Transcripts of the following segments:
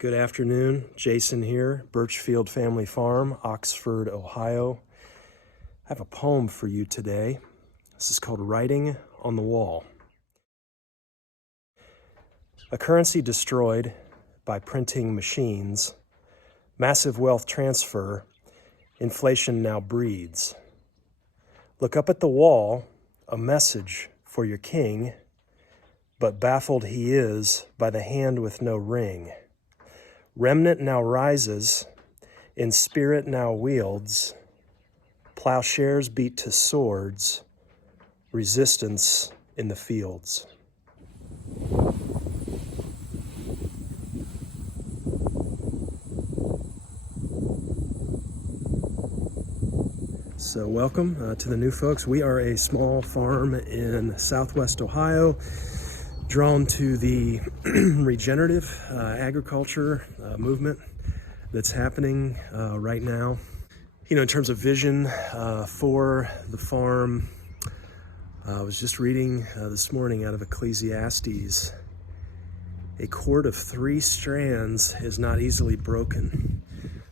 Good afternoon, Jason here, Birchfield Family Farm, Oxford, Ohio. I have a poem for you today. This is called Writing on the Wall. A currency destroyed by printing machines, massive wealth transfer, inflation now breeds. Look up at the wall, a message for your king, but baffled he is by the hand with no ring. Remnant now rises, in spirit now wields, plowshares beat to swords, resistance in the fields. So welcome to the new folks. We are a small farm in Southwest Ohio, drawn to the regenerative agriculture movement that's happening right now. You know, in terms of vision for the farm, I was just reading this morning out of Ecclesiastes. A cord of 3 strands is not easily broken.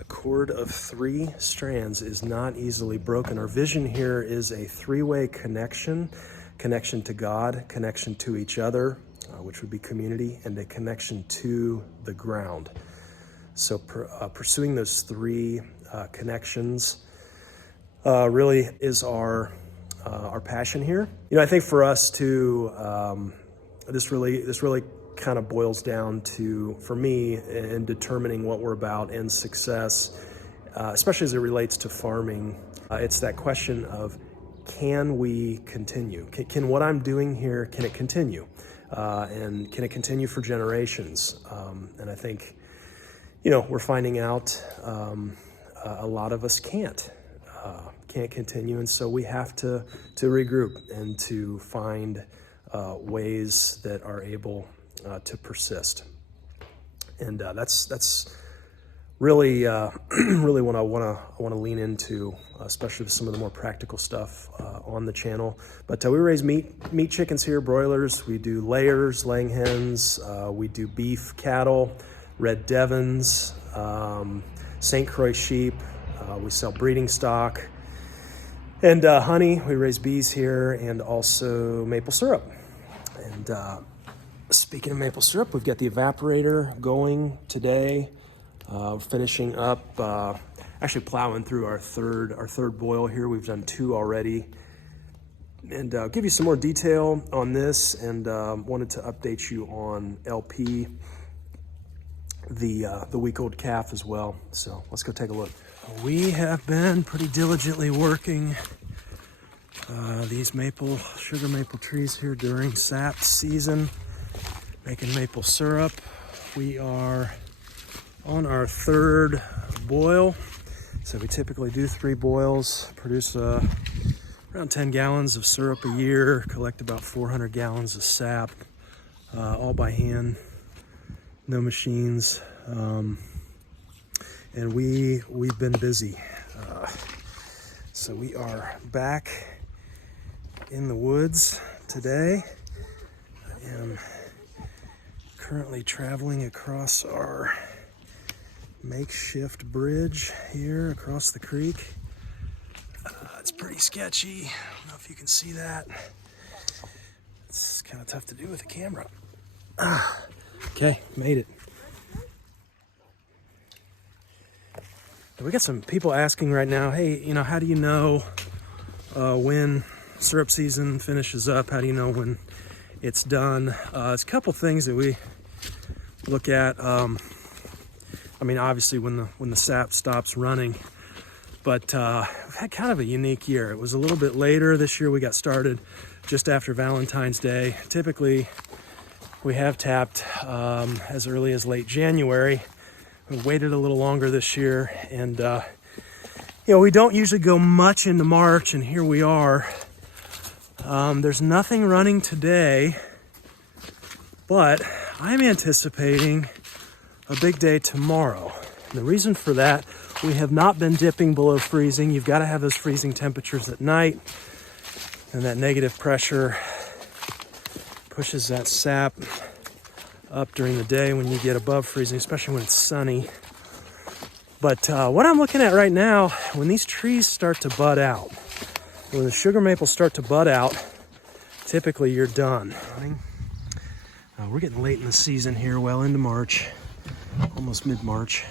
A cord of 3 strands is not easily broken. Our vision here is a 3-way connection to God, connection to each other, which would be community, and a connection to the ground. So pursuing those 3 connections really is our passion here. You know, I think for us to this really kind of boils down to, for me, in determining what we're about and success, especially as it relates to farming. It's that question of, can we continue? Can what I'm doing here, can it continue? And can it continue for generations? And I think, you know, we're finding out a lot of us can't continue. And so we have to regroup and to find ways that are able to persist. And that's really really what I want to lean into, especially with some of the more practical stuff on the channel. But we raise meat chickens here, broilers. We do layers, laying hens. We do beef cattle, red Devons, St. Croix sheep. We sell breeding stock and honey. We raise bees here, and also maple syrup. And speaking of maple syrup, we've got the evaporator going today. Finishing up, actually plowing through our third boil here. We've done 2 already, and I'll give you some more detail on this, and wanted to update you on LP, the week-old calf as well. So let's go take a look. We have been pretty diligently working these sugar maple trees here during sap season, making maple syrup. We are on our 3rd boil. So we typically do 3 boils, produce around 10 gallons of syrup a year, collect about 400 gallons of sap, all by hand, no machines. And we've been busy. So we are back in the woods today. I am currently traveling across our makeshift bridge here across the creek. It's pretty sketchy. I don't know if you can see that. It's kind of tough to do with a camera. Okay, made it. We got some people asking right now, hey, you know, how do you know when syrup season finishes up? How do you know when it's done? It's a couple things that we look at. I mean, obviously when the sap stops running, but we've had kind of a unique year. It was a little bit later this year. We got started just after Valentine's Day. Typically, we have tapped as early as late January. We waited a little longer this year, and you know, we don't usually go much into March, and here we are. There's nothing running today, but I'm anticipating a big day tomorrow. And the reason for that, we have not been dipping below freezing. You've got to have those freezing temperatures at night, and that negative pressure pushes that sap up during the day when you get above freezing, especially when it's sunny. But what I'm looking at right now, when these trees start to bud out, when the sugar maples start to bud out, typically you're done. We're getting late in the season here, well into March, almost mid-March,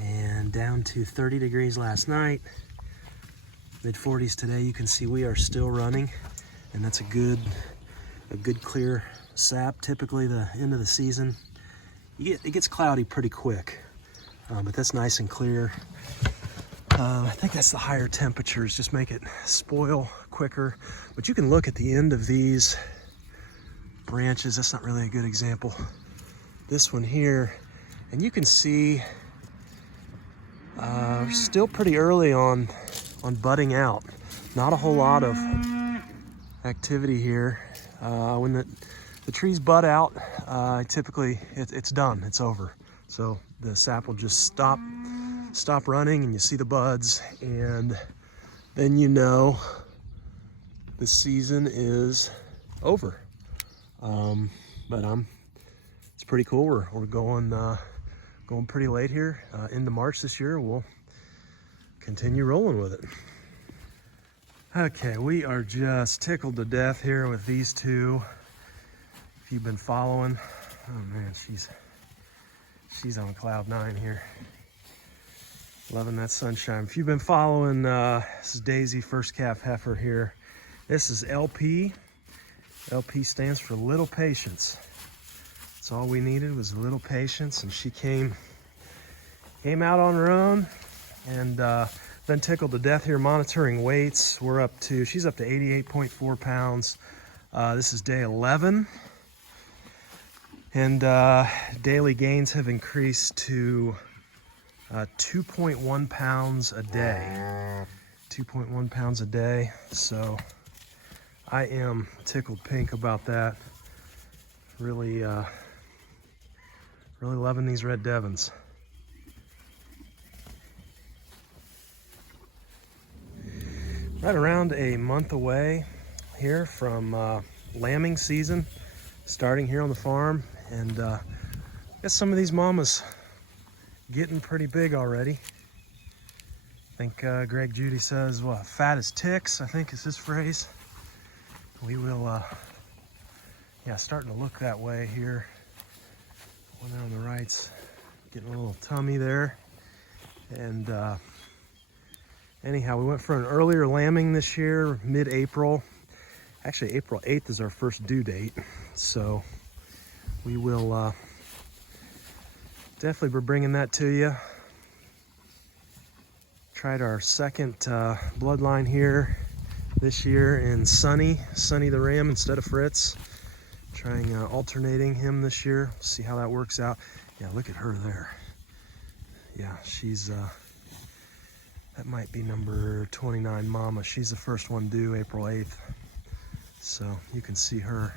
and down to 30 degrees last night, mid-40s today. You can see we are still running, and that's a good clear sap. Typically the end of the season, it gets cloudy pretty quick, but that's nice and clear. I think that's the higher temperatures just make it spoil quicker. But you can look at the end of these branches. That's not really a good example. This one here, and you can see still pretty early on budding out. Not a whole lot of activity here. When the trees bud out, typically it's done, it's over. So the sap will just stop running, and you see the buds, and then you know the season is over. But it's pretty cool. We're going pretty late here into March this year. We'll continue rolling with it. Okay, we are just tickled to death here with these two. If you've been following, oh man, she's on cloud 9 here. Loving that sunshine. If you've been following, this is Daisy, first calf heifer here. This is LP. LP stands for Little Patience. That's all we needed was a little patience, and she came out on her own, and been tickled to death here monitoring weights. She's up to 88.4 pounds. This is day 11, and daily gains have increased to 2.1 pounds a day. 2.1 pounds a day. So I am tickled pink about that. Really loving these Red Devons. Right around a month away here from lambing season, starting here on the farm, and I guess some of these mamas getting pretty big already. I think Greg Judy says, what, fat as ticks, I think is his phrase. We will, starting to look that way here. One there on the right's getting a little tummy there. And anyhow, we went for an earlier lambing this year, mid-April. Actually, April 8th is our first due date. So we will definitely be bringing that to you. Tried our second bloodline here this year in Sunny the Ram instead of Fritz. Trying alternating him this year. See how that works out. Yeah, look at her there. Yeah, she's that might be number 29 mama. She's the first one due April 8th. So you can see her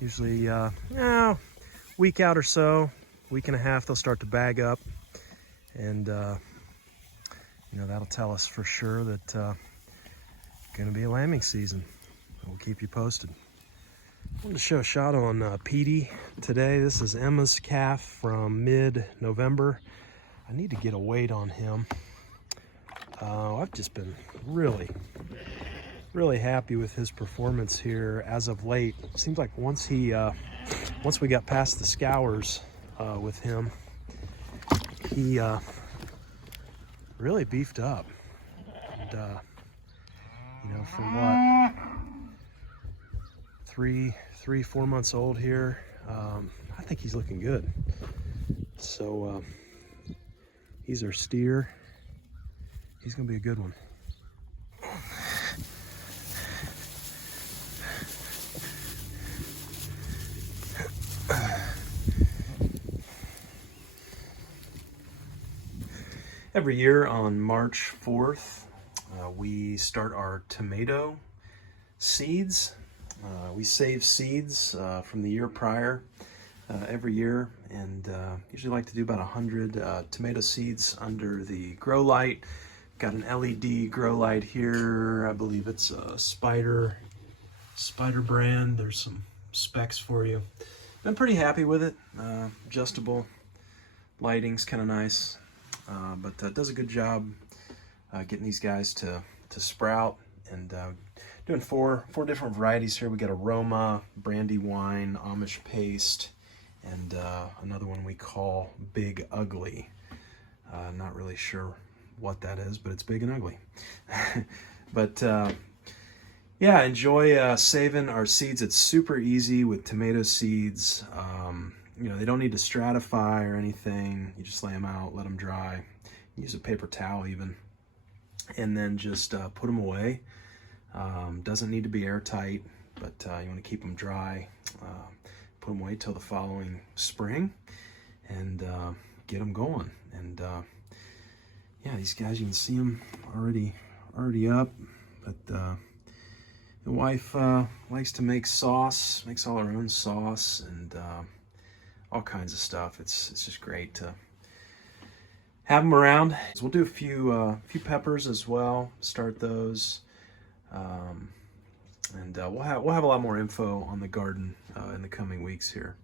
usually week out or so, week and a half, they'll start to bag up, and that'll tell us for sure that going to be a lambing season. We'll keep you posted. I wanted to show a shot on Petey today. This is Emma's calf from mid-November. I need to get a weight on him. I've just been really happy with his performance here as of late. Seems like once we got past the scours with him, he really beefed up. And, for what, 4 months old here, I think he's looking good. So he's our steer. He's gonna be a good one. Every year on March 4th, we start our tomato seeds. We save seeds from the year prior every year, and usually like to do about 100 tomato seeds under the grow light. Got an LED grow light here. I believe it's a Spider brand. There's some specs for you. been pretty happy with it. Adjustable lighting's kind of nice, but does a good job getting these guys to sprout. And doing four different varieties here. We got Aroma, Brandywine, Amish Paste, and another one we call Big Ugly. Not really sure what that is, but it's big and ugly. But yeah, enjoy saving our seeds. It's super easy with tomato seeds. You know, they don't need to stratify or anything. You just lay them out, let them dry. Use a paper towel even, and then just put them away. Doesn't need to be airtight, but you want to keep them dry. Put them away till the following spring, and get them going. And yeah, these guys, you can see them already up. But the wife likes to make sauce, makes all her own sauce, and all kinds of stuff. It's just great to have them around. So we'll do a few peppers as well. Start those, and we'll have a lot more info on the garden in the coming weeks here.